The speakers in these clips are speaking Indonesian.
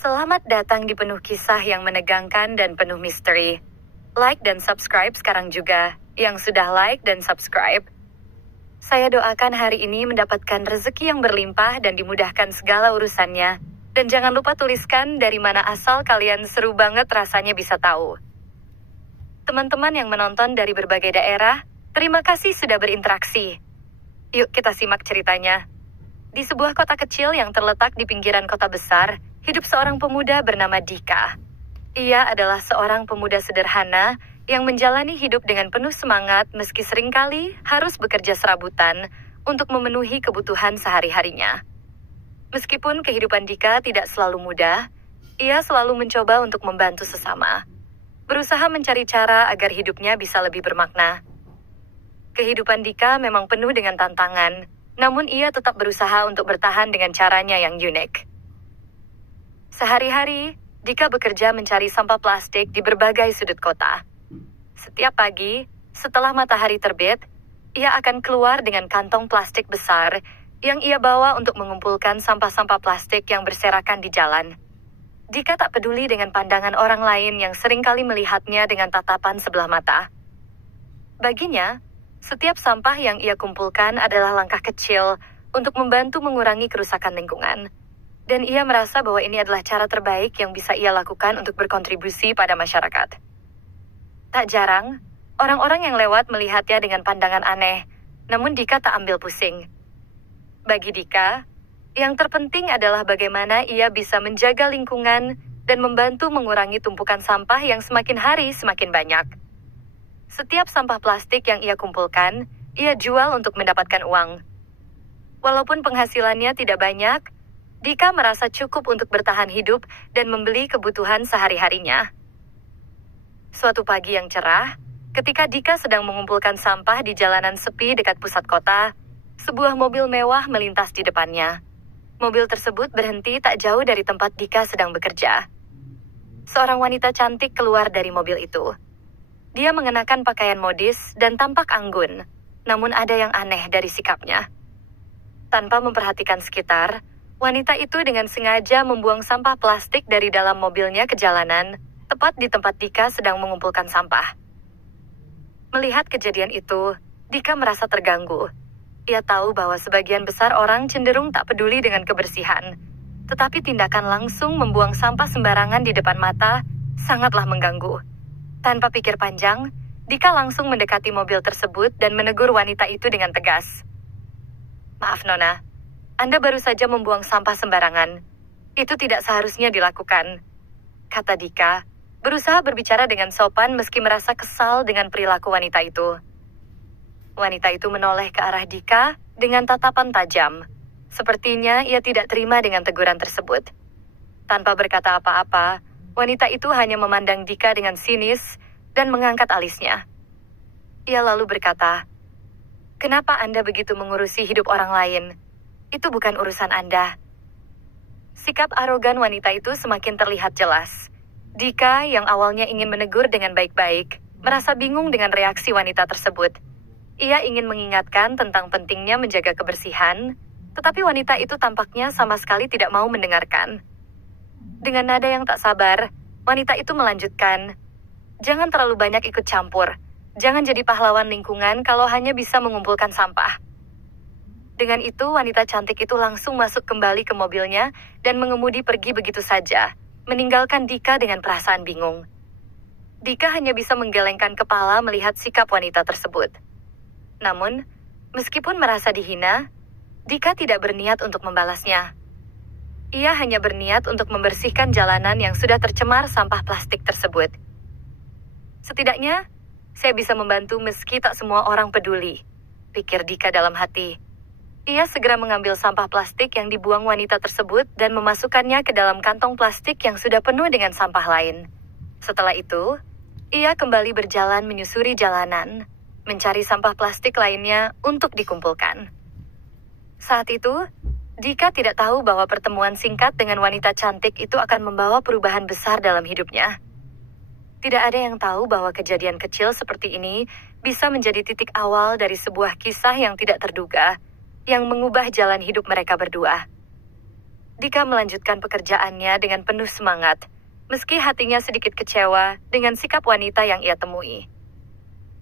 Selamat datang di penuh kisah yang menegangkan dan penuh misteri. Like dan subscribe sekarang juga. Yang sudah like dan subscribe, saya doakan hari ini mendapatkan rezeki yang berlimpah dan dimudahkan segala urusannya. Dan jangan lupa tuliskan dari mana asal kalian, seru banget rasanya bisa tahu. Teman-teman yang menonton dari berbagai daerah, terima kasih sudah berinteraksi. Yuk kita simak ceritanya. Di sebuah kota kecil yang terletak di pinggiran kota besar, hidup seorang pemuda bernama Dika. Ia adalah seorang pemuda sederhana yang menjalani hidup dengan penuh semangat meski seringkali harus bekerja serabutan untuk memenuhi kebutuhan sehari-harinya. Meskipun kehidupan Dika tidak selalu mudah, ia selalu mencoba untuk membantu sesama, berusaha mencari cara agar hidupnya bisa lebih bermakna. Kehidupan Dika memang penuh dengan tantangan, namun ia tetap berusaha untuk bertahan dengan caranya yang unik. Sehari-hari, Dika bekerja mencari sampah plastik di berbagai sudut kota. Setiap pagi, setelah matahari terbit, ia akan keluar dengan kantong plastik besar yang ia bawa untuk mengumpulkan sampah-sampah plastik yang berserakan di jalan. Dika tak peduli dengan pandangan orang lain yang seringkali melihatnya dengan tatapan sebelah mata. Baginya, setiap sampah yang ia kumpulkan adalah langkah kecil untuk membantu mengurangi kerusakan lingkungan. Dan ia merasa bahwa ini adalah cara terbaik yang bisa ia lakukan untuk berkontribusi pada masyarakat. Tak jarang, orang-orang yang lewat melihatnya dengan pandangan aneh, namun Dika tak ambil pusing. Bagi Dika, yang terpenting adalah bagaimana ia bisa menjaga lingkungan dan membantu mengurangi tumpukan sampah yang semakin hari semakin banyak. Setiap sampah plastik yang ia kumpulkan, ia jual untuk mendapatkan uang. Walaupun penghasilannya tidak banyak, Dika merasa cukup untuk bertahan hidup dan membeli kebutuhan sehari-harinya. Suatu pagi yang cerah, ketika Dika sedang mengumpulkan sampah di jalanan sepi dekat pusat kota, sebuah mobil mewah melintas di depannya. Mobil tersebut berhenti tak jauh dari tempat Dika sedang bekerja. Seorang wanita cantik keluar dari mobil itu. Dia mengenakan pakaian modis dan tampak anggun, namun ada yang aneh dari sikapnya. Tanpa memperhatikan sekitar, wanita itu dengan sengaja membuang sampah plastik dari dalam mobilnya ke jalanan, tepat di tempat Dika sedang mengumpulkan sampah. Melihat kejadian itu, Dika merasa terganggu. Ia tahu bahwa sebagian besar orang cenderung tak peduli dengan kebersihan, tetapi tindakan langsung membuang sampah sembarangan di depan mata sangatlah mengganggu. Tanpa pikir panjang, Dika langsung mendekati mobil tersebut dan menegur wanita itu dengan tegas. "Maaf Nona, Anda baru saja membuang sampah sembarangan. Itu tidak seharusnya dilakukan," kata Dika, berusaha berbicara dengan sopan meski merasa kesal dengan perilaku wanita itu. Wanita itu menoleh ke arah Dika dengan tatapan tajam. Sepertinya ia tidak terima dengan teguran tersebut. Tanpa berkata apa-apa, wanita itu hanya memandang Dika dengan sinis dan mengangkat alisnya. Ia lalu berkata, "Kenapa Anda begitu mengurusi hidup orang lain? Itu bukan urusan Anda." Sikap arogan wanita itu semakin terlihat jelas. Dika yang awalnya ingin menegur dengan baik-baik, merasa bingung dengan reaksi wanita tersebut. Ia ingin mengingatkan tentang pentingnya menjaga kebersihan, tetapi wanita itu tampaknya sama sekali tidak mau mendengarkan. Dengan nada yang tak sabar, wanita itu melanjutkan, "Jangan terlalu banyak ikut campur. Jangan jadi pahlawan lingkungan kalau hanya bisa mengumpulkan sampah." Dengan itu, wanita cantik itu langsung masuk kembali ke mobilnya dan mengemudi pergi begitu saja, meninggalkan Dika dengan perasaan bingung. Dika hanya bisa menggelengkan kepala melihat sikap wanita tersebut. Namun, meskipun merasa dihina, Dika tidak berniat untuk membalasnya. Ia hanya berniat untuk membersihkan jalanan yang sudah tercemar sampah plastik tersebut. "Setidaknya, saya bisa membantu meski tak semua orang peduli," pikir Dika dalam hati. Ia segera mengambil sampah plastik yang dibuang wanita tersebut dan memasukkannya ke dalam kantong plastik yang sudah penuh dengan sampah lain. Setelah itu, ia kembali berjalan menyusuri jalanan, mencari sampah plastik lainnya untuk dikumpulkan. Saat itu, Dika tidak tahu bahwa pertemuan singkat dengan wanita cantik itu akan membawa perubahan besar dalam hidupnya. Tidak ada yang tahu bahwa kejadian kecil seperti ini bisa menjadi titik awal dari sebuah kisah yang tidak terduga, yang mengubah jalan hidup mereka berdua. Dika melanjutkan pekerjaannya dengan penuh semangat, meski hatinya sedikit kecewa dengan sikap wanita yang ia temui.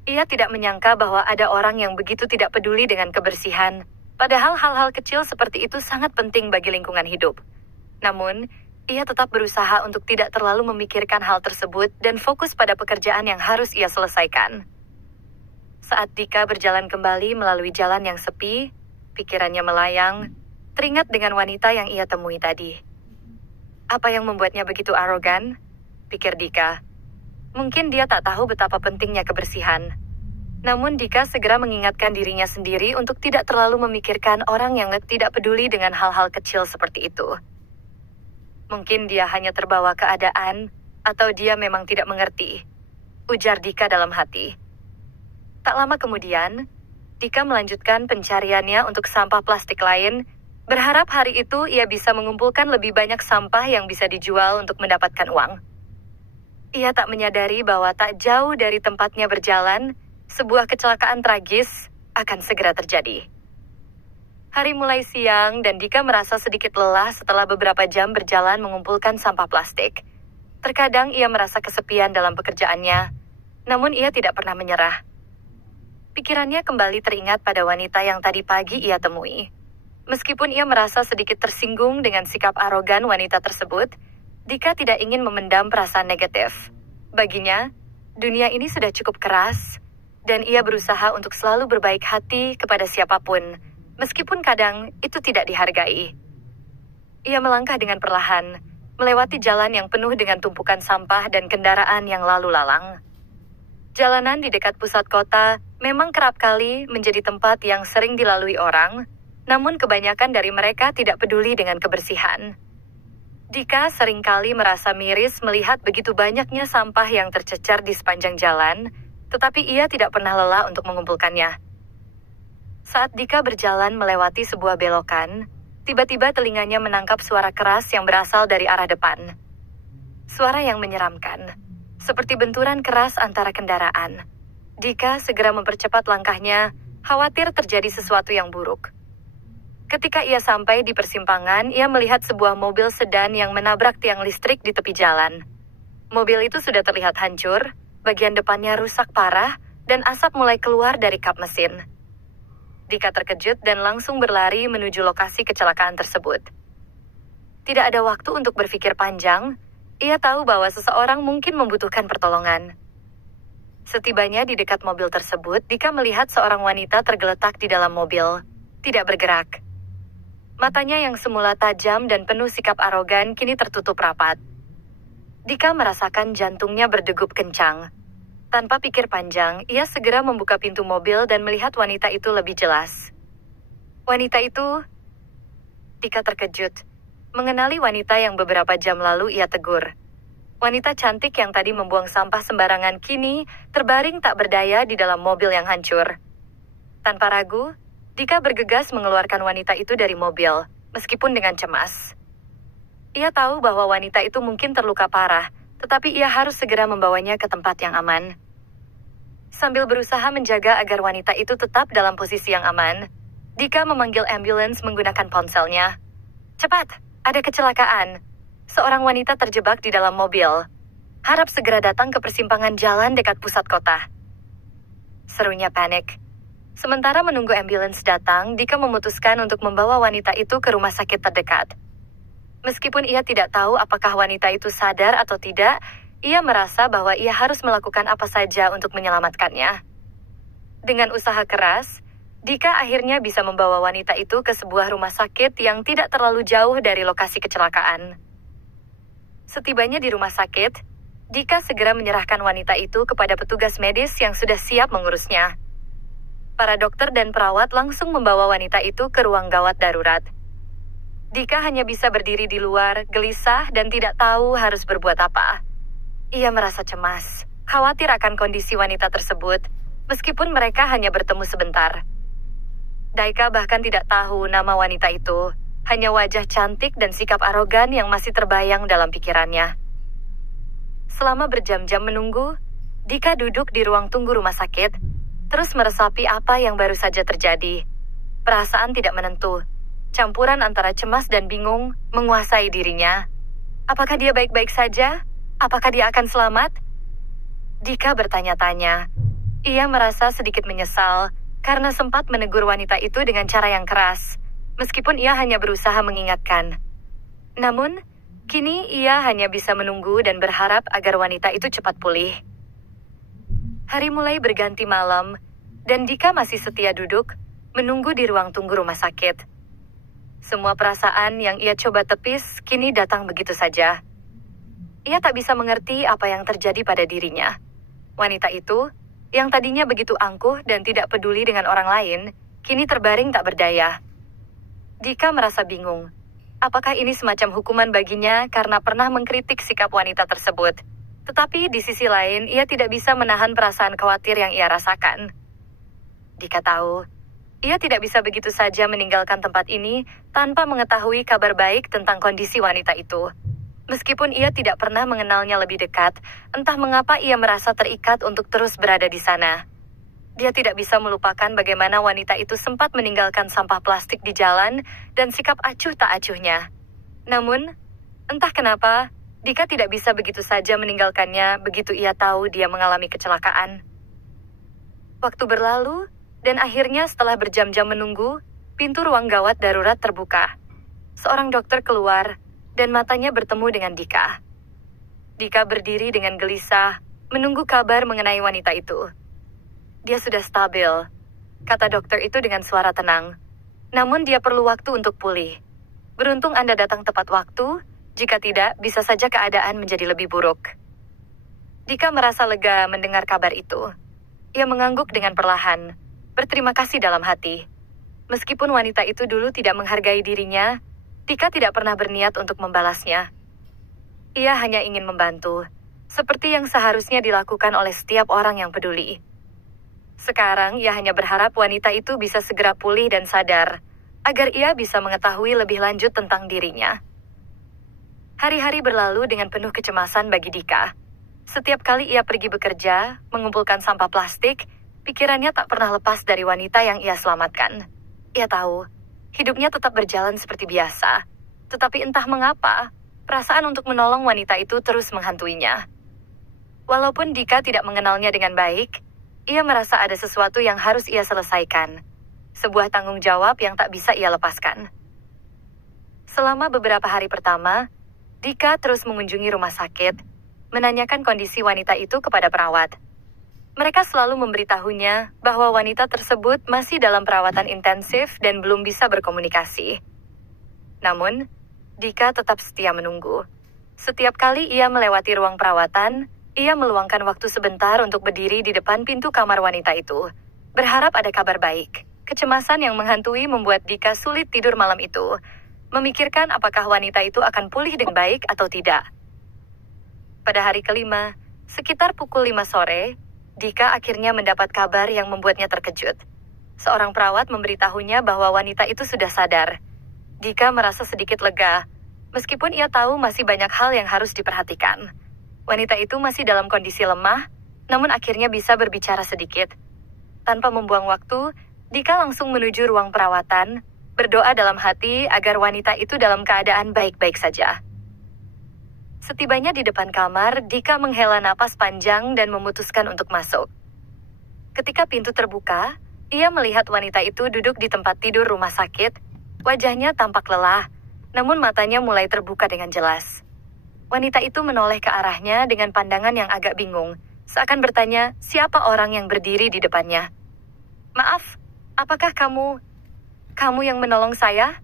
Ia tidak menyangka bahwa ada orang yang begitu tidak peduli dengan kebersihan, padahal hal-hal kecil seperti itu sangat penting bagi lingkungan hidup. Namun, ia tetap berusaha untuk tidak terlalu memikirkan hal tersebut dan fokus pada pekerjaan yang harus ia selesaikan. Saat Dika berjalan kembali melalui jalan yang sepi, pikirannya melayang, teringat dengan wanita yang ia temui tadi. Apa yang membuatnya begitu arogan? Pikir Dika. Mungkin dia tak tahu betapa pentingnya kebersihan. Namun Dika segera mengingatkan dirinya sendiri untuk tidak terlalu memikirkan orang yang tidak peduli dengan hal-hal kecil seperti itu. Mungkin dia hanya terbawa keadaan, atau dia memang tidak mengerti, ujar Dika dalam hati. Tak lama kemudian, Dika melanjutkan pencariannya untuk sampah plastik lain, berharap hari itu ia bisa mengumpulkan lebih banyak sampah yang bisa dijual untuk mendapatkan uang. Ia tak menyadari bahwa tak jauh dari tempatnya berjalan, sebuah kecelakaan tragis akan segera terjadi. Hari mulai siang dan Dika merasa sedikit lelah setelah beberapa jam berjalan mengumpulkan sampah plastik. Terkadang ia merasa kesepian dalam pekerjaannya, namun ia tidak pernah menyerah. Pikirannya kembali teringat pada wanita yang tadi pagi ia temui. Meskipun ia merasa sedikit tersinggung dengan sikap arogan wanita tersebut, Dika tidak ingin memendam perasaan negatif. Baginya, dunia ini sudah cukup keras, dan ia berusaha untuk selalu berbaik hati kepada siapapun, meskipun kadang itu tidak dihargai. Ia melangkah dengan perlahan, melewati jalan yang penuh dengan tumpukan sampah dan kendaraan yang lalu lalang. Jalanan di dekat pusat kota memang kerap kali menjadi tempat yang sering dilalui orang, namun kebanyakan dari mereka tidak peduli dengan kebersihan. Dika seringkali merasa miris melihat begitu banyaknya sampah yang tercecer di sepanjang jalan, tetapi ia tidak pernah lelah untuk mengumpulkannya. Saat Dika berjalan melewati sebuah belokan, tiba-tiba telinganya menangkap suara keras yang berasal dari arah depan. Suara yang menyeramkan, seperti benturan keras antara kendaraan. Dika segera mempercepat langkahnya, khawatir terjadi sesuatu yang buruk. Ketika ia sampai di persimpangan, ia melihat sebuah mobil sedan yang menabrak tiang listrik di tepi jalan. Mobil itu sudah terlihat hancur, bagian depannya rusak parah, dan asap mulai keluar dari kap mesin. Dika terkejut dan langsung berlari menuju lokasi kecelakaan tersebut. Tidak ada waktu untuk berpikir panjang, ia tahu bahwa seseorang mungkin membutuhkan pertolongan. Setibanya di dekat mobil tersebut, Dika melihat seorang wanita tergeletak di dalam mobil, tidak bergerak. Matanya yang semula tajam dan penuh sikap arogan kini tertutup rapat. Dika merasakan jantungnya berdegup kencang. Tanpa pikir panjang, ia segera membuka pintu mobil dan melihat wanita itu lebih jelas. Wanita itu... Dika terkejut. Mengenali wanita yang beberapa jam lalu ia tegur. Wanita cantik yang tadi membuang sampah sembarangan kini terbaring tak berdaya di dalam mobil yang hancur. Tanpa ragu, Dika bergegas mengeluarkan wanita itu dari mobil, meskipun dengan cemas. Ia tahu bahwa wanita itu mungkin terluka parah, tetapi ia harus segera membawanya ke tempat yang aman. Sambil berusaha menjaga agar wanita itu tetap dalam posisi yang aman, Dika memanggil ambulans menggunakan ponselnya. Cepat, ada kecelakaan. Seorang wanita terjebak di dalam mobil. Harap segera datang ke persimpangan jalan dekat pusat kota. Serunya panik. Sementara menunggu ambulans datang, Dika memutuskan untuk membawa wanita itu ke rumah sakit terdekat. Meskipun ia tidak tahu apakah wanita itu sadar atau tidak, ia merasa bahwa ia harus melakukan apa saja untuk menyelamatkannya. Dengan usaha keras, Dika akhirnya bisa membawa wanita itu ke sebuah rumah sakit yang tidak terlalu jauh dari lokasi kecelakaan. Setibanya di rumah sakit, Dika segera menyerahkan wanita itu kepada petugas medis yang sudah siap mengurusnya. Para dokter dan perawat langsung membawa wanita itu ke ruang gawat darurat. Dika hanya bisa berdiri di luar, gelisah dan tidak tahu harus berbuat apa. Ia merasa cemas, khawatir akan kondisi wanita tersebut, meskipun mereka hanya bertemu sebentar. Dika bahkan tidak tahu nama wanita itu, hanya wajah cantik dan sikap arogan yang masih terbayang dalam pikirannya. Selama berjam-jam menunggu, Dika duduk di ruang tunggu rumah sakit, terus meresapi apa yang baru saja terjadi. Perasaan tidak menentu. Campuran antara cemas dan bingung menguasai dirinya. Apakah dia baik-baik saja? Apakah dia akan selamat? Dika bertanya-tanya. Ia merasa sedikit menyesal karena sempat menegur wanita itu dengan cara yang keras, meskipun ia hanya berusaha mengingatkan. Namun, kini ia hanya bisa menunggu dan berharap agar wanita itu cepat pulih. Hari mulai berganti malam, dan Dika masih setia duduk, menunggu di ruang tunggu rumah sakit. Semua perasaan yang ia coba tepis kini datang begitu saja. Ia tak bisa mengerti apa yang terjadi pada dirinya. Wanita itu, yang tadinya begitu angkuh dan tidak peduli dengan orang lain, kini terbaring tak berdaya. Dika merasa bingung. Apakah ini semacam hukuman baginya karena pernah mengkritik sikap wanita tersebut? Tetapi di sisi lain, ia tidak bisa menahan perasaan khawatir yang ia rasakan. Dika tahu, ia tidak bisa begitu saja meninggalkan tempat ini tanpa mengetahui kabar baik tentang kondisi wanita itu. Meskipun ia tidak pernah mengenalnya lebih dekat, entah mengapa ia merasa terikat untuk terus berada di sana. Dia tidak bisa melupakan bagaimana wanita itu sempat meninggalkan sampah plastik di jalan dan sikap acuh tak acuhnya. Namun, entah kenapa, Dika tidak bisa begitu saja meninggalkannya begitu ia tahu dia mengalami kecelakaan. Waktu berlalu, dan akhirnya setelah berjam-jam menunggu, pintu ruang gawat darurat terbuka. Seorang dokter keluar, dan matanya bertemu dengan Dika. Dika berdiri dengan gelisah, menunggu kabar mengenai wanita itu. Dia sudah stabil, kata dokter itu dengan suara tenang. Namun dia perlu waktu untuk pulih. Beruntung Anda datang tepat waktu, jika tidak, bisa saja keadaan menjadi lebih buruk. Dika merasa lega mendengar kabar itu. Ia mengangguk dengan perlahan, berterima kasih dalam hati. Meskipun wanita itu dulu tidak menghargai dirinya, Dika tidak pernah berniat untuk membalasnya. Ia hanya ingin membantu, seperti yang seharusnya dilakukan oleh setiap orang yang peduli. Sekarang ia hanya berharap wanita itu bisa segera pulih dan sadar, agar ia bisa mengetahui lebih lanjut tentang dirinya. Hari-hari berlalu dengan penuh kecemasan bagi Dika. Setiap kali ia pergi bekerja, mengumpulkan sampah plastik, pikirannya tak pernah lepas dari wanita yang ia selamatkan. Ia tahu, hidupnya tetap berjalan seperti biasa. Tetapi entah mengapa, perasaan untuk menolong wanita itu terus menghantuinya. Walaupun Dika tidak mengenalnya dengan baik, ia merasa ada sesuatu yang harus ia selesaikan. Sebuah tanggung jawab yang tak bisa ia lepaskan. Selama beberapa hari pertama, Dika terus mengunjungi rumah sakit, menanyakan kondisi wanita itu kepada perawat. Mereka selalu memberitahunya bahwa wanita tersebut masih dalam perawatan intensif dan belum bisa berkomunikasi. Namun, Dika tetap setia menunggu. Setiap kali ia melewati ruang perawatan, ia meluangkan waktu sebentar untuk berdiri di depan pintu kamar wanita itu, berharap ada kabar baik. Kecemasan yang menghantui membuat Dika sulit tidur malam itu, memikirkan apakah wanita itu akan pulih dengan baik atau tidak. Pada hari kelima, sekitar pukul 5 sore, Dika akhirnya mendapat kabar yang membuatnya terkejut. Seorang perawat memberitahunya bahwa wanita itu sudah sadar. Dika merasa sedikit lega, meskipun ia tahu masih banyak hal yang harus diperhatikan. Wanita itu masih dalam kondisi lemah, namun akhirnya bisa berbicara sedikit. Tanpa membuang waktu, Dika langsung menuju ruang perawatan, berdoa dalam hati agar wanita itu dalam keadaan baik-baik saja. Setibanya di depan kamar, Dika menghela napas panjang dan memutuskan untuk masuk. Ketika pintu terbuka, ia melihat wanita itu duduk di tempat tidur rumah sakit. Wajahnya tampak lelah, namun matanya mulai terbuka dengan jelas. Wanita itu menoleh ke arahnya dengan pandangan yang agak bingung, seakan bertanya siapa orang yang berdiri di depannya. "Maaf, apakah kamu yang menolong saya?"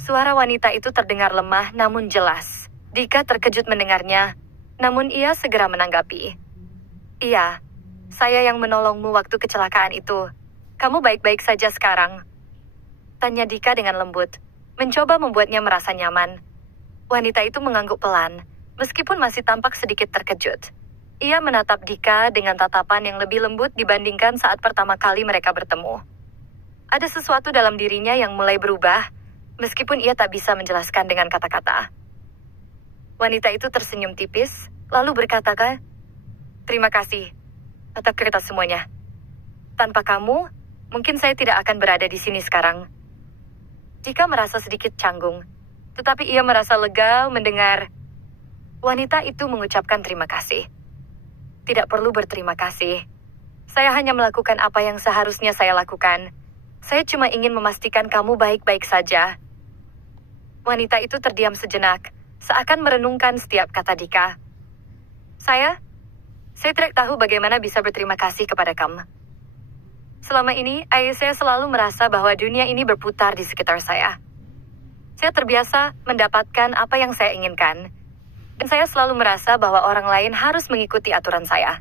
Suara wanita itu terdengar lemah namun jelas. Dika terkejut mendengarnya, namun ia segera menanggapi. "Iya, saya yang menolongmu waktu kecelakaan itu. Kamu baik-baik saja sekarang?" Tanya Dika dengan lembut, mencoba membuatnya merasa nyaman. Wanita itu mengangguk pelan, meskipun masih tampak sedikit terkejut. Ia menatap Dika dengan tatapan yang lebih lembut dibandingkan saat pertama kali mereka bertemu. Ada sesuatu dalam dirinya yang mulai berubah, meskipun ia tak bisa menjelaskan dengan kata-kata. Wanita itu tersenyum tipis, lalu berkata, "Terima kasih atas cerita semuanya. Tanpa kamu, mungkin saya tidak akan berada di sini sekarang." Dika merasa sedikit canggung, tetapi ia merasa lega mendengar wanita itu mengucapkan terima kasih. Tidak perlu berterima kasih. Saya hanya melakukan apa yang seharusnya saya lakukan. Saya cuma ingin memastikan kamu baik-baik saja. Wanita itu terdiam sejenak, seakan merenungkan setiap kata Dika. Saya tidak tahu bagaimana bisa berterima kasih kepada kamu. Selama ini, saya selalu merasa bahwa dunia ini berputar di sekitar saya. Saya terbiasa mendapatkan apa yang saya inginkan, dan saya selalu merasa bahwa orang lain harus mengikuti aturan saya.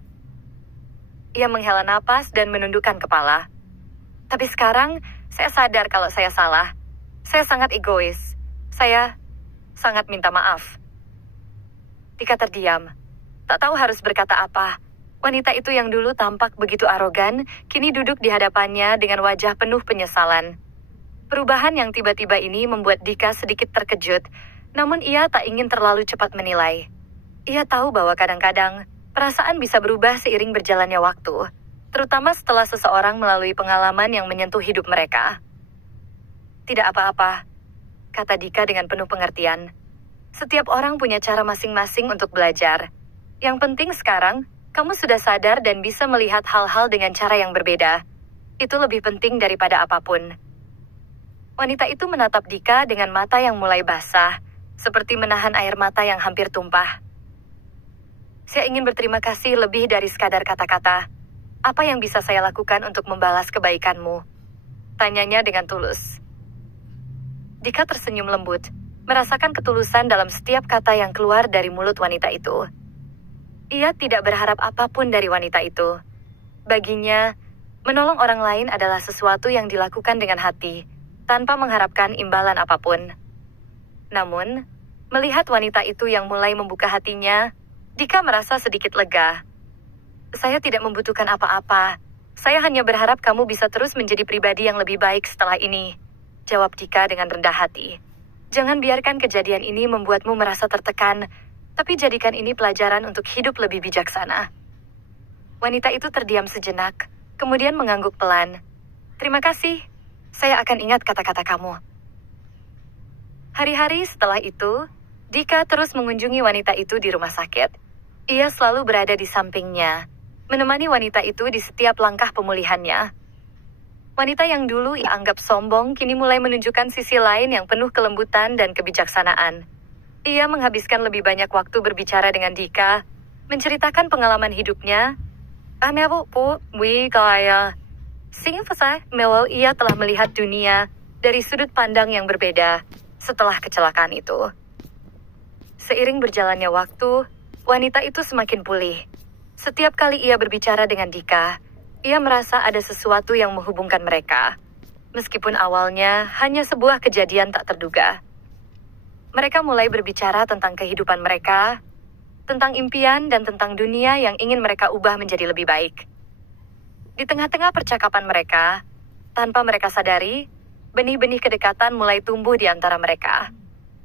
Ia menghela napas dan menundukkan kepala. Tapi sekarang, saya sadar kalau saya salah. Saya sangat egois. Saya sangat minta maaf. Dika terdiam. Tak tahu harus berkata apa. Wanita itu yang dulu tampak begitu arogan, kini duduk di hadapannya dengan wajah penuh penyesalan. Perubahan yang tiba-tiba ini membuat Dika sedikit terkejut, namun ia tak ingin terlalu cepat menilai. Ia tahu bahwa kadang-kadang perasaan bisa berubah seiring berjalannya waktu, terutama setelah seseorang melalui pengalaman yang menyentuh hidup mereka. Tidak apa-apa, kata Dika dengan penuh pengertian. Setiap orang punya cara masing-masing untuk belajar. Yang penting sekarang, kamu sudah sadar dan bisa melihat hal-hal dengan cara yang berbeda. Itu lebih penting daripada apapun. Wanita itu menatap Dika dengan mata yang mulai basah, seperti menahan air mata yang hampir tumpah. Saya ingin berterima kasih lebih dari sekadar kata-kata. Apa yang bisa saya lakukan untuk membalas kebaikanmu? Tanyanya dengan tulus. Dika tersenyum lembut, merasakan ketulusan dalam setiap kata yang keluar dari mulut wanita itu. Ia tidak berharap apapun dari wanita itu. Baginya, menolong orang lain adalah sesuatu yang dilakukan dengan hati, tanpa mengharapkan imbalan apapun. Namun, melihat wanita itu yang mulai membuka hatinya, Dika merasa sedikit lega. Saya tidak membutuhkan apa-apa. Saya hanya berharap kamu bisa terus menjadi pribadi yang lebih baik setelah ini, jawab Dika dengan rendah hati. Jangan biarkan kejadian ini membuatmu merasa tertekan, tapi jadikan ini pelajaran untuk hidup lebih bijaksana. Wanita itu terdiam sejenak, kemudian mengangguk pelan. Terima kasih, saya akan ingat kata-kata kamu. Hari-hari setelah itu, Dika terus mengunjungi wanita itu di rumah sakit. Ia selalu berada di sampingnya, menemani wanita itu di setiap langkah pemulihannya. Wanita yang dulu ia anggap sombong kini mulai menunjukkan sisi lain yang penuh kelembutan dan kebijaksanaan. Ia menghabiskan lebih banyak waktu berbicara dengan Dika, menceritakan pengalaman hidupnya. Ia telah melihat dunia dari sudut pandang yang berbeda setelah kecelakaan itu. Seiring berjalannya waktu, wanita itu semakin pulih. Setiap kali ia berbicara dengan Dika, ia merasa ada sesuatu yang menghubungkan mereka. Meskipun awalnya hanya sebuah kejadian tak terduga. Mereka mulai berbicara tentang kehidupan mereka, tentang impian dan tentang dunia yang ingin mereka ubah menjadi lebih baik. Di tengah-tengah percakapan mereka, tanpa mereka sadari, benih-benih kedekatan mulai tumbuh di antara mereka.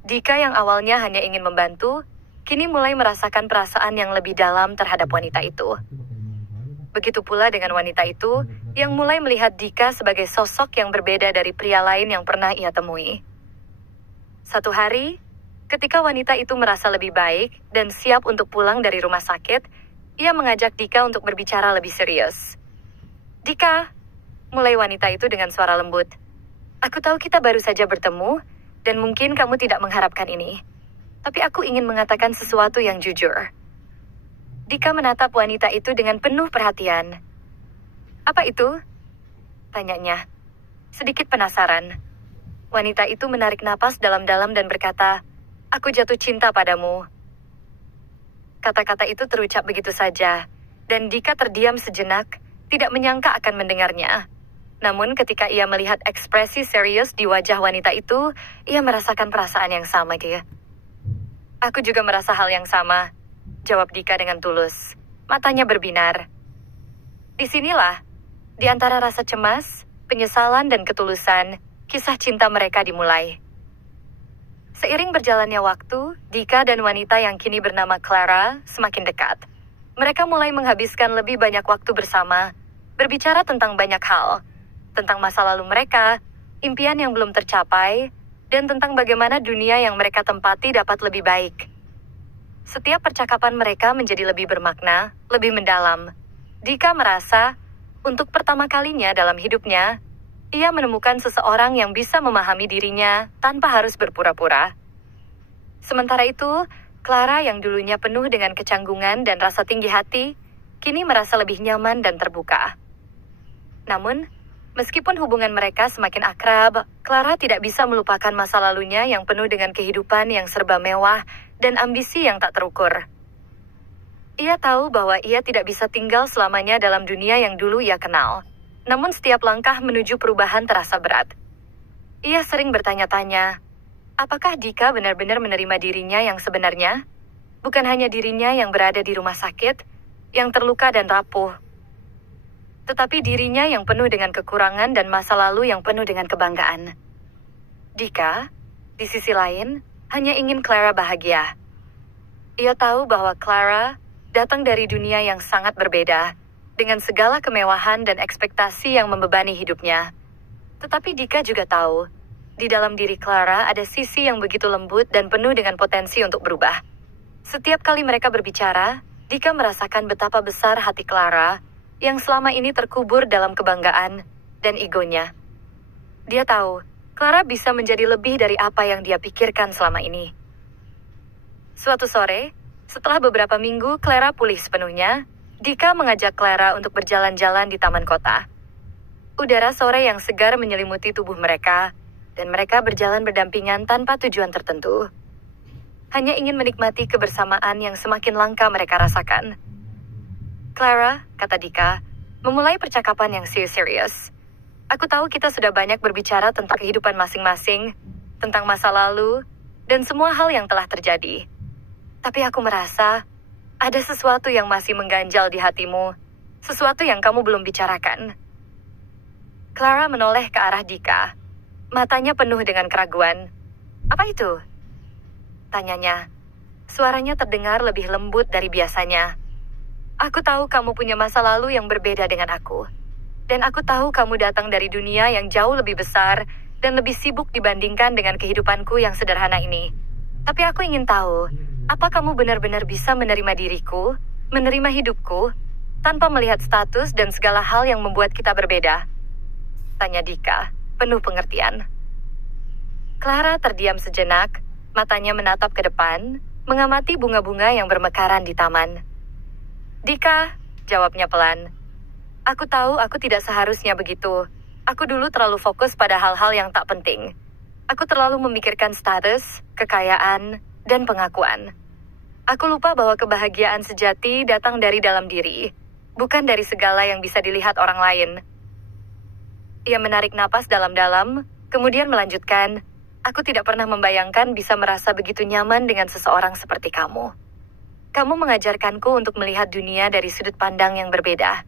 Dika yang awalnya hanya ingin membantu, kini mulai merasakan perasaan yang lebih dalam terhadap wanita itu. Begitu pula dengan wanita itu, yang mulai melihat Dika sebagai sosok yang berbeda dari pria lain yang pernah ia temui. Satu hari, ketika wanita itu merasa lebih baik dan siap untuk pulang dari rumah sakit, ia mengajak Dika untuk berbicara lebih serius. Dika, mulai wanita itu dengan suara lembut. Aku tahu kita baru saja bertemu, dan mungkin kamu tidak mengharapkan ini. Tapi aku ingin mengatakan sesuatu yang jujur. Dika menatap wanita itu dengan penuh perhatian. Apa itu? Tanyanya. Sedikit penasaran. Wanita itu menarik napas dalam-dalam dan berkata, aku jatuh cinta padamu. Kata-kata itu terucap begitu saja, dan Dika terdiam sejenak, tidak menyangka akan mendengarnya. Namun ketika ia melihat ekspresi serius di wajah wanita itu, ia merasakan perasaan yang sama dia. Aku juga merasa hal yang sama, jawab Dika dengan tulus. Matanya berbinar. Disinilah, di antara rasa cemas, penyesalan dan ketulusan, kisah cinta mereka dimulai. Seiring berjalannya waktu, Dika dan wanita yang kini bernama Clara semakin dekat. Mereka mulai menghabiskan lebih banyak waktu bersama, berbicara tentang banyak hal, tentang masa lalu mereka, impian yang belum tercapai, dan tentang bagaimana dunia yang mereka tempati dapat lebih baik. Setiap percakapan mereka menjadi lebih bermakna, lebih mendalam. Dika merasa, untuk pertama kalinya dalam hidupnya, ia menemukan seseorang yang bisa memahami dirinya tanpa harus berpura-pura. Sementara itu, Clara yang dulunya penuh dengan kecanggungan dan rasa tinggi hati, kini merasa lebih nyaman dan terbuka. Namun, meskipun hubungan mereka semakin akrab, Clara tidak bisa melupakan masa lalunya yang penuh dengan kehidupan yang serba mewah dan ambisi yang tak terukur. Ia tahu bahwa ia tidak bisa tinggal selamanya dalam dunia yang dulu ia kenal. Namun setiap langkah menuju perubahan terasa berat. Ia sering bertanya-tanya, apakah Dika benar-benar menerima dirinya yang sebenarnya? Bukan hanya dirinya yang berada di rumah sakit, yang terluka dan rapuh, tetapi dirinya yang penuh dengan kekurangan dan masa lalu yang penuh dengan kebanggaan. Dika, di sisi lain, hanya ingin Clara bahagia. Ia tahu bahwa Clara datang dari dunia yang sangat berbeda, dengan segala kemewahan dan ekspektasi yang membebani hidupnya. Tetapi Dika juga tahu, di dalam diri Clara ada sisi yang begitu lembut dan penuh dengan potensi untuk berubah. Setiap kali mereka berbicara, Dika merasakan betapa besar hati Clara yang selama ini terkubur dalam kebanggaan dan egonya. Dia tahu, Clara bisa menjadi lebih dari apa yang dia pikirkan selama ini. Suatu sore, setelah beberapa minggu Clara pulih sepenuhnya, Dika mengajak Clara untuk berjalan-jalan di taman kota. Udara sore yang segar menyelimuti tubuh mereka, dan mereka berjalan berdampingan tanpa tujuan tertentu. Hanya ingin menikmati kebersamaan yang semakin langka mereka rasakan. Clara, kata Dika, memulai percakapan yang serius. Aku tahu kita sudah banyak berbicara tentang kehidupan masing-masing, tentang masa lalu, dan semua hal yang telah terjadi. Tapi aku merasa, ada sesuatu yang masih mengganjal di hatimu, sesuatu yang kamu belum bicarakan. Clara menoleh ke arah Dika, matanya penuh dengan keraguan. Apa itu? Tanyanya. Suaranya terdengar lebih lembut dari biasanya. Aku tahu kamu punya masa lalu yang berbeda dengan aku. Dan aku tahu kamu datang dari dunia yang jauh lebih besar dan lebih sibuk dibandingkan dengan kehidupanku yang sederhana ini. Tapi aku ingin tahu, apa kamu benar-benar bisa menerima diriku, menerima hidupku, tanpa melihat status dan segala hal yang membuat kita berbeda? Tanya Dika, penuh pengertian. Clara terdiam sejenak, matanya menatap ke depan, mengamati bunga-bunga yang bermekaran di taman. Dika, jawabnya pelan. Aku tahu aku tidak seharusnya begitu. Aku dulu terlalu fokus pada hal-hal yang tak penting. Aku terlalu memikirkan status, kekayaan, dan pengakuan. Aku lupa bahwa kebahagiaan sejati datang dari dalam diri, bukan dari segala yang bisa dilihat orang lain. Ia menarik napas dalam-dalam, kemudian melanjutkan, aku tidak pernah membayangkan bisa merasa begitu nyaman dengan seseorang seperti kamu. Kamu mengajarkanku untuk melihat dunia dari sudut pandang yang berbeda.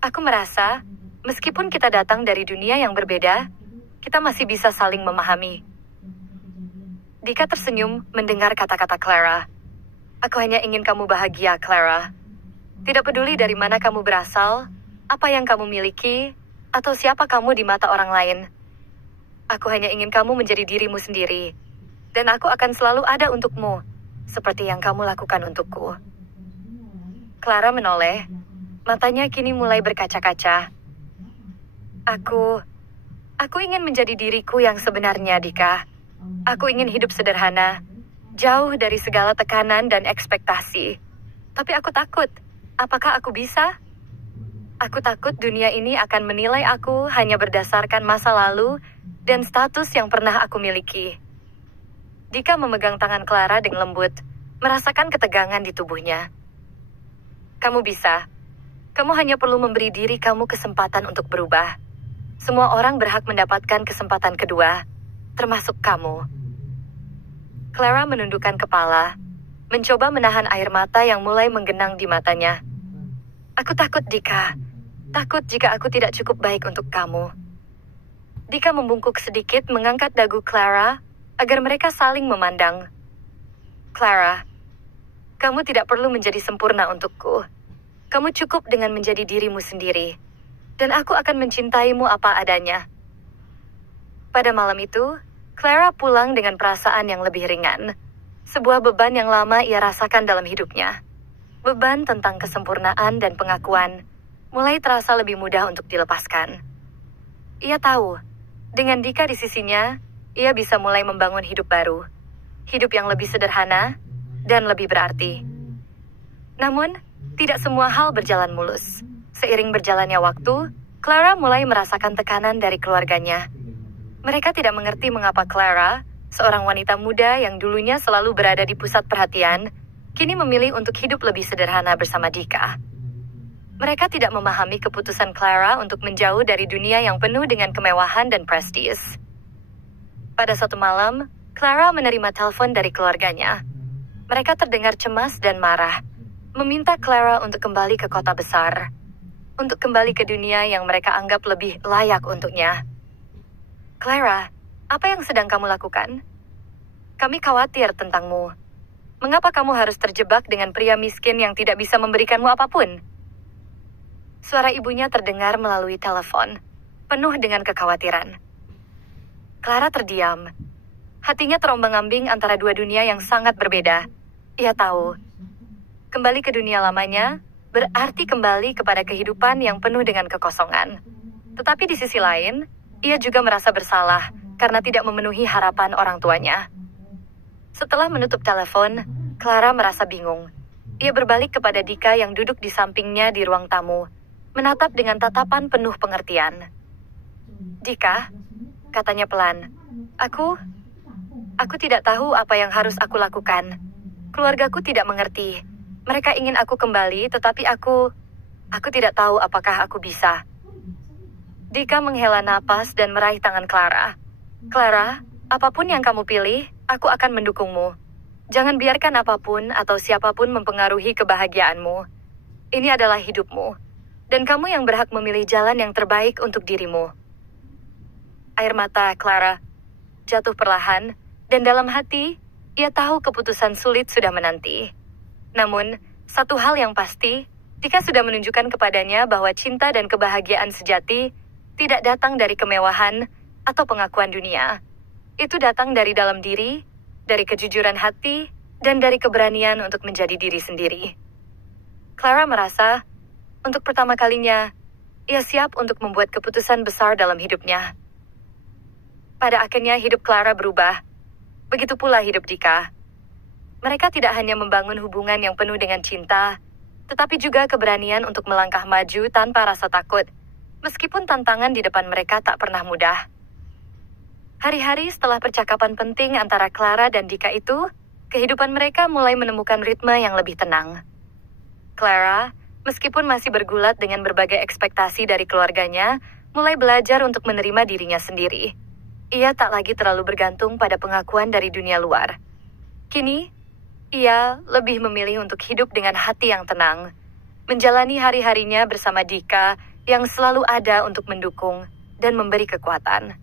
Aku merasa, meskipun kita datang dari dunia yang berbeda, kita masih bisa saling memahami. Dika tersenyum mendengar kata-kata Clara. Aku hanya ingin kamu bahagia, Clara. Tidak peduli dari mana kamu berasal, apa yang kamu miliki, atau siapa kamu di mata orang lain. Aku hanya ingin kamu menjadi dirimu sendiri. Dan aku akan selalu ada untukmu, seperti yang kamu lakukan untukku. Clara menoleh, matanya kini mulai berkaca-kaca. Aku ingin menjadi diriku yang sebenarnya, Dika. Aku ingin hidup sederhana, jauh dari segala tekanan dan ekspektasi. Tapi aku takut, apakah aku bisa? Aku takut dunia ini akan menilai aku hanya berdasarkan masa lalu dan status yang pernah aku miliki. Dika memegang tangan Clara dengan lembut, merasakan ketegangan di tubuhnya. Kamu bisa. Kamu hanya perlu memberi diri kamu kesempatan untuk berubah. Semua orang berhak mendapatkan kesempatan kedua, termasuk kamu. Clara menundukkan kepala, mencoba menahan air mata yang mulai menggenang di matanya. Aku takut, Dika. Takut jika aku tidak cukup baik untuk kamu. Dika membungkuk sedikit mengangkat dagu Clara agar mereka saling memandang. Clara, kamu tidak perlu menjadi sempurna untukku. Kamu cukup dengan menjadi dirimu sendiri. Dan aku akan mencintaimu apa adanya. Pada malam itu, Clara pulang dengan perasaan yang lebih ringan. Sebuah beban yang lama ia rasakan dalam hidupnya. Beban tentang kesempurnaan dan pengakuan mulai terasa lebih mudah untuk dilepaskan. Ia tahu, dengan Dika di sisinya, ia bisa mulai membangun hidup baru. Hidup yang lebih sederhana dan lebih berarti. Namun, tidak semua hal berjalan mulus. Seiring berjalannya waktu, Clara mulai merasakan tekanan dari keluarganya. Mereka tidak mengerti mengapa Clara, seorang wanita muda yang dulunya selalu berada di pusat perhatian, kini memilih untuk hidup lebih sederhana bersama Dika. Mereka tidak memahami keputusan Clara untuk menjauh dari dunia yang penuh dengan kemewahan dan prestis. Pada suatu malam, Clara menerima telepon dari keluarganya. Mereka terdengar cemas dan marah, meminta Clara untuk kembali ke kota besar, untuk kembali ke dunia yang mereka anggap lebih layak untuknya. Clara, apa yang sedang kamu lakukan? Kami khawatir tentangmu. Mengapa kamu harus terjebak dengan pria miskin yang tidak bisa memberikanmu apapun? Suara ibunya terdengar melalui telepon, penuh dengan kekhawatiran. Clara terdiam. Hatinya terombang-ambing antara dua dunia yang sangat berbeda. Ia tahu, kembali ke dunia lamanya berarti kembali kepada kehidupan yang penuh dengan kekosongan. Tetapi di sisi lain, ia juga merasa bersalah karena tidak memenuhi harapan orang tuanya. Setelah menutup telepon, Clara merasa bingung. Ia berbalik kepada Dika yang duduk di sampingnya di ruang tamu, menatap dengan tatapan penuh pengertian. Dika, katanya pelan, aku tidak tahu apa yang harus aku lakukan. Keluargaku tidak mengerti. Mereka ingin aku kembali, tetapi aku tidak tahu apakah aku bisa. Dika menghela napas dan meraih tangan Clara. Clara, apapun yang kamu pilih, aku akan mendukungmu. Jangan biarkan apapun atau siapapun mempengaruhi kebahagiaanmu. Ini adalah hidupmu, dan kamu yang berhak memilih jalan yang terbaik untuk dirimu. Air mata Clara jatuh perlahan, dan dalam hati, ia tahu keputusan sulit sudah menanti. Namun, satu hal yang pasti, Dika sudah menunjukkan kepadanya bahwa cinta dan kebahagiaan sejati tidak datang dari kemewahan atau pengakuan dunia. Itu datang dari dalam diri, dari kejujuran hati, dan dari keberanian untuk menjadi diri sendiri. Clara merasa, untuk pertama kalinya, ia siap untuk membuat keputusan besar dalam hidupnya. Pada akhirnya hidup Clara berubah. Begitu pula hidup Dika. Mereka tidak hanya membangun hubungan yang penuh dengan cinta, tetapi juga keberanian untuk melangkah maju tanpa rasa takut, meskipun tantangan di depan mereka tak pernah mudah. Hari-hari setelah percakapan penting antara Clara dan Dika itu, kehidupan mereka mulai menemukan ritme yang lebih tenang. Clara, meskipun masih bergulat dengan berbagai ekspektasi dari keluarganya, mulai belajar untuk menerima dirinya sendiri. Ia tak lagi terlalu bergantung pada pengakuan dari dunia luar. Kini, ia lebih memilih untuk hidup dengan hati yang tenang, menjalani hari-harinya bersama Dika yang selalu ada untuk mendukung dan memberi kekuatan.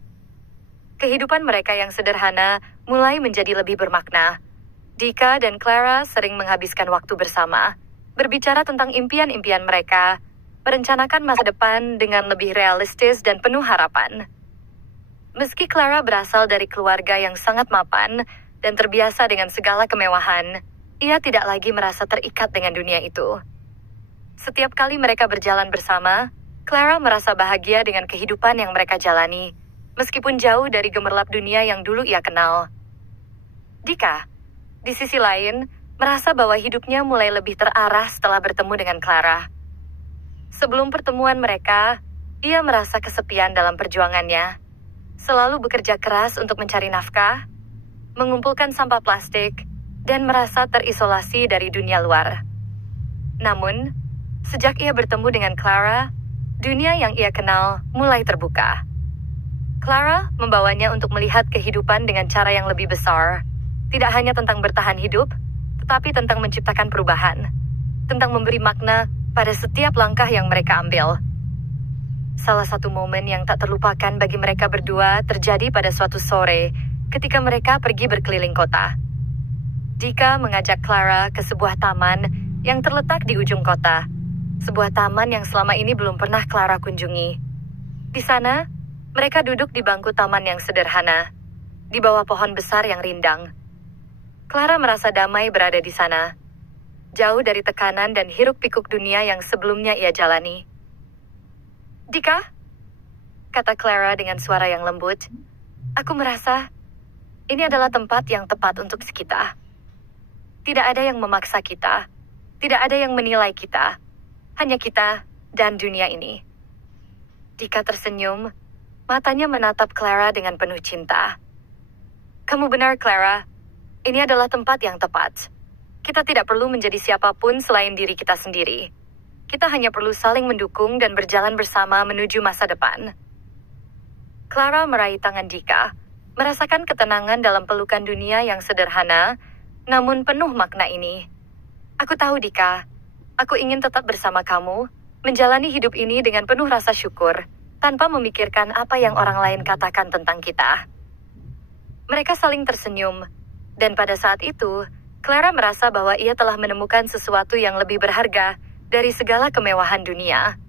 Kehidupan mereka yang sederhana mulai menjadi lebih bermakna. Dika dan Clara sering menghabiskan waktu bersama, berbicara tentang impian-impian mereka, merencanakan masa depan dengan lebih realistis dan penuh harapan. Meski Clara berasal dari keluarga yang sangat mapan dan terbiasa dengan segala kemewahan, ia tidak lagi merasa terikat dengan dunia itu. Setiap kali mereka berjalan bersama, Clara merasa bahagia dengan kehidupan yang mereka jalani, meskipun jauh dari gemerlap dunia yang dulu ia kenal. Dika, di sisi lain, merasa bahwa hidupnya mulai lebih terarah setelah bertemu dengan Clara. Sebelum pertemuan mereka, ia merasa kesepian dalam perjuangannya. Selalu bekerja keras untuk mencari nafkah, mengumpulkan sampah plastik, dan merasa terisolasi dari dunia luar. Namun, sejak ia bertemu dengan Clara, dunia yang ia kenal mulai terbuka. Clara membawanya untuk melihat kehidupan dengan cara yang lebih besar. Tidak hanya tentang bertahan hidup, tetapi tentang menciptakan perubahan. Tentang memberi makna pada setiap langkah yang mereka ambil. Salah satu momen yang tak terlupakan bagi mereka berdua terjadi pada suatu sore ketika mereka pergi berkeliling kota. Dika mengajak Clara ke sebuah taman yang terletak di ujung kota. Sebuah taman yang selama ini belum pernah Clara kunjungi. Di sana, Mereka duduk di bangku taman yang sederhana, di bawah pohon besar yang rindang. Clara merasa damai berada di sana, jauh dari tekanan dan hiruk-pikuk dunia yang sebelumnya ia jalani. "Dika," kata Clara dengan suara yang lembut, "aku merasa ini adalah tempat yang tepat untuk kita. Tidak ada yang memaksa kita, tidak ada yang menilai kita, hanya kita dan dunia ini." Dika tersenyum, matanya menatap Clara dengan penuh cinta. "Kamu benar, Clara. Ini adalah tempat yang tepat. Kita tidak perlu menjadi siapapun selain diri kita sendiri. Kita hanya perlu saling mendukung dan berjalan bersama menuju masa depan." Clara meraih tangan Dika, merasakan ketenangan dalam pelukan dunia yang sederhana, namun penuh makna ini. "Aku tahu, Dika. Aku ingin tetap bersama kamu, menjalani hidup ini dengan penuh rasa syukur, tanpa memikirkan apa yang orang lain katakan tentang kita." Mereka saling tersenyum, dan pada saat itu, Clara merasa bahwa ia telah menemukan sesuatu yang lebih berharga dari segala kemewahan dunia.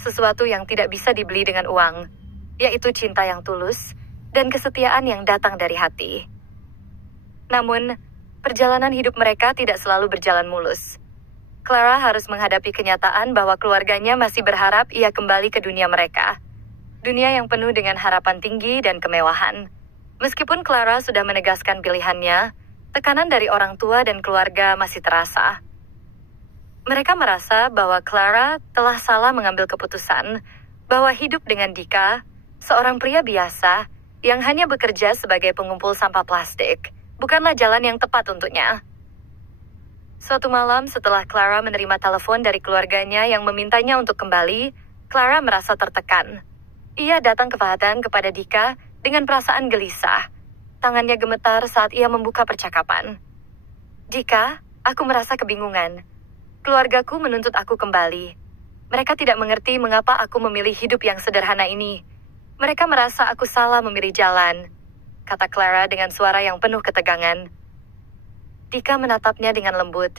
Sesuatu yang tidak bisa dibeli dengan uang, yaitu cinta yang tulus dan kesetiaan yang datang dari hati. Namun, perjalanan hidup mereka tidak selalu berjalan mulus. Clara harus menghadapi kenyataan bahwa keluarganya masih berharap ia kembali ke dunia mereka. Dunia yang penuh dengan harapan tinggi dan kemewahan. Meskipun Clara sudah menegaskan pilihannya, tekanan dari orang tua dan keluarga masih terasa. Mereka merasa bahwa Clara telah salah mengambil keputusan bahwa hidup dengan Dika, seorang pria biasa yang hanya bekerja sebagai pengumpul sampah plastik, bukanlah jalan yang tepat untuknya. Suatu malam setelah Clara menerima telepon dari keluarganya yang memintanya untuk kembali, Clara merasa tertekan. Ia datang ke Fahatan kepada Dika dengan perasaan gelisah. Tangannya gemetar saat ia membuka percakapan. "Dika, aku merasa kebingungan. Keluargaku menuntut aku kembali. Mereka tidak mengerti mengapa aku memilih hidup yang sederhana ini. Mereka merasa aku salah memilih jalan," kata Clara dengan suara yang penuh ketegangan. Dika menatapnya dengan lembut,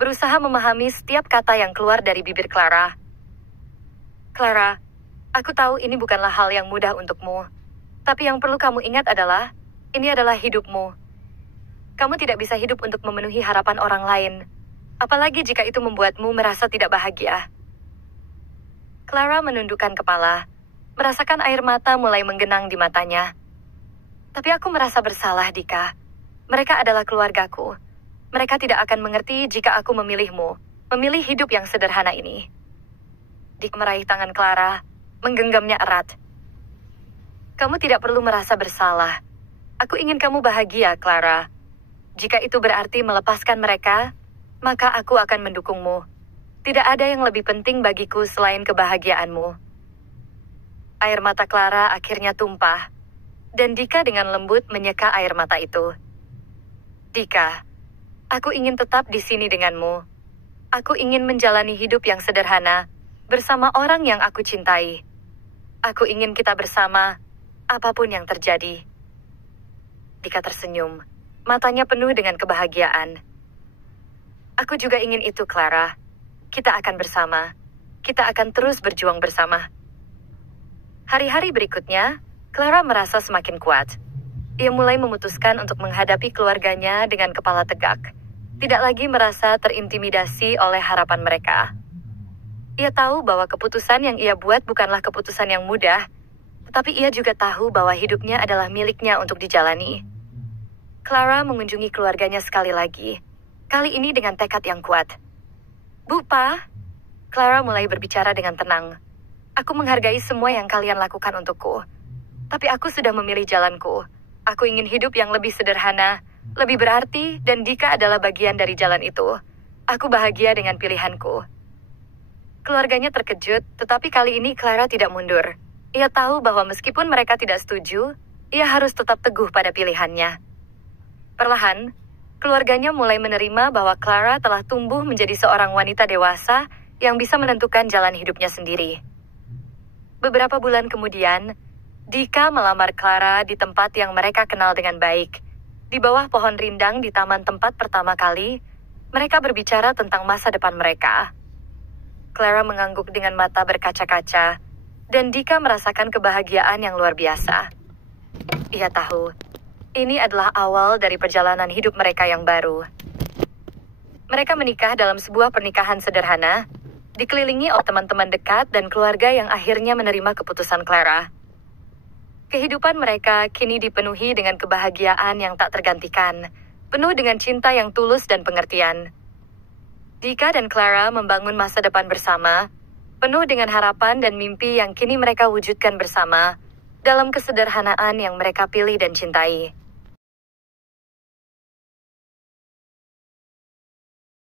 berusaha memahami setiap kata yang keluar dari bibir Clara. "Clara, aku tahu ini bukanlah hal yang mudah untukmu. Tapi yang perlu kamu ingat adalah, ini adalah hidupmu. Kamu tidak bisa hidup untuk memenuhi harapan orang lain, apalagi jika itu membuatmu merasa tidak bahagia." Clara menundukkan kepala, merasakan air mata mulai menggenang di matanya. "Tapi aku merasa bersalah, Dika. Mereka adalah keluargaku. Mereka tidak akan mengerti jika aku memilihmu, memilih hidup yang sederhana ini." Dika meraih tangan Clara, menggenggamnya erat. "Kamu tidak perlu merasa bersalah. Aku ingin kamu bahagia, Clara. Jika itu berarti melepaskan mereka, maka aku akan mendukungmu. Tidak ada yang lebih penting bagiku selain kebahagiaanmu." Air mata Clara akhirnya tumpah, dan Dika dengan lembut menyeka air mata itu. "Dika, aku ingin tetap di sini denganmu. Aku ingin menjalani hidup yang sederhana, bersama orang yang aku cintai. Aku ingin kita bersama, apapun yang terjadi." Dika tersenyum, matanya penuh dengan kebahagiaan. "Aku juga ingin itu, Clara. Kita akan bersama. Kita akan terus berjuang bersama." Hari-hari berikutnya, Clara merasa semakin kuat. Ia mulai memutuskan untuk menghadapi keluarganya dengan kepala tegak. Tidak lagi merasa terintimidasi oleh harapan mereka. Ia tahu bahwa keputusan yang ia buat bukanlah keputusan yang mudah, tetapi ia juga tahu bahwa hidupnya adalah miliknya untuk dijalani. Clara mengunjungi keluarganya sekali lagi, kali ini dengan tekad yang kuat. "Bu, Pa," Clara mulai berbicara dengan tenang. "Aku menghargai semua yang kalian lakukan untukku. Tapi aku sudah memilih jalanku. Aku ingin hidup yang lebih sederhana, lebih berarti, dan Dika adalah bagian dari jalan itu. Aku bahagia dengan pilihanku." Keluarganya terkejut, tetapi kali ini Clara tidak mundur. Ia tahu bahwa meskipun mereka tidak setuju, ia harus tetap teguh pada pilihannya. Perlahan, keluarganya mulai menerima bahwa Clara telah tumbuh menjadi seorang wanita dewasa yang bisa menentukan jalan hidupnya sendiri. Beberapa bulan kemudian, Dika melamar Clara di tempat yang mereka kenal dengan baik. Di bawah pohon rindang di taman tempat pertama kali, mereka berbicara tentang masa depan mereka. Clara mengangguk dengan mata berkaca-kaca, dan Dika merasakan kebahagiaan yang luar biasa. Ia tahu, ini adalah awal dari perjalanan hidup mereka yang baru. Mereka menikah dalam sebuah pernikahan sederhana, dikelilingi oleh teman-teman dekat dan keluarga yang akhirnya menerima keputusan Clara. Kehidupan mereka kini dipenuhi dengan kebahagiaan yang tak tergantikan, penuh dengan cinta yang tulus dan pengertian. Dika dan Clara membangun masa depan bersama, penuh dengan harapan dan mimpi yang kini mereka wujudkan bersama, dalam kesederhanaan yang mereka pilih dan cintai.